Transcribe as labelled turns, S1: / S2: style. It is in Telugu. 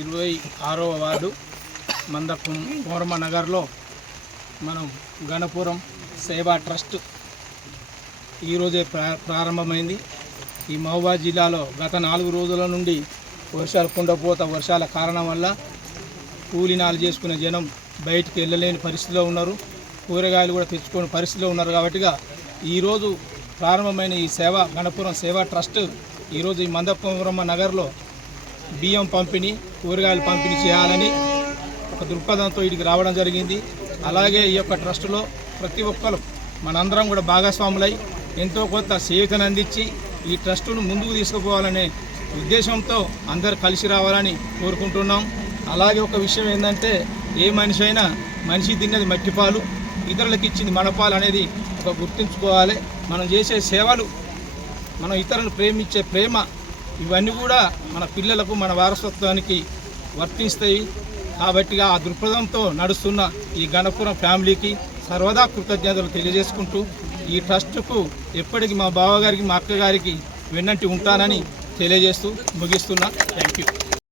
S1: ఇరవై ఆరవ వార్డు మంద కోరమ నగర్లో మనం గణపురం సేవా ట్రస్ట్ ఈరోజే ప్రా ప్రారంభమైంది. ఈ మహబూబాద్ జిల్లాలో గత నాలుగు రోజుల నుండి వర్షాలు కుండపోత వర్షాల కారణం వల్ల కూలినాలు చేసుకునే జనం బయటికి వెళ్ళలేని పరిస్థితిలో ఉన్నారు. కూరగాయలు కూడా తెచ్చుకునే పరిస్థితిలో ఉన్నారు కాబట్టిగా ఈరోజు ప్రారంభమైన ఈ సేవ గణపురం సేవా ట్రస్ట్ ఈరోజు ఈ మందపురమ్మ నగర్లో బియ్యం పంపిణీ కూరగాయలు పంపిణీ చేయాలని ఒక దృక్పథంతో ఇటుకి రావడం జరిగింది. అలాగే ఈ యొక్క ట్రస్టులో ప్రతి ఒక్కరు మనందరం కూడా భాగస్వాములై ఎంతో కొంత సేవతను అందించి ఈ ట్రస్టును ముందుకు తీసుకుపోవాలనే ఉద్దేశంతో అందరు కలిసి రావాలని కోరుకుంటున్నాం. అలాగే ఒక విషయం ఏంటంటే ఏ మనిషి అయినా మనిషి తిన్నది మట్టిపాలు ఇతరులకు ఇచ్చింది మనపాలు అనేది ఒక గుర్తుంచుకోవాలి. మనం చేసే సేవలు మనం ఇతరులను ప్రేమించే ప్రేమ ఇవన్నీ కూడా మన పిల్లలకు మన వారసత్వానికి వర్తిస్తాయి. కాబట్టి ఆ దృక్పథంతో నడుస్తున్న ఈ గణపురం ఫ్యామిలీకి సర్వదా కృతజ్ఞతలు తెలియజేసుకుంటూ ఈ ట్రస్ట్కు ఎప్పటికీ మా బావగారికి మా అక్కగారికి వెన్నంటి ఉంటానని తెలియజేస్తూ ముగిస్తున్నా. Thank you.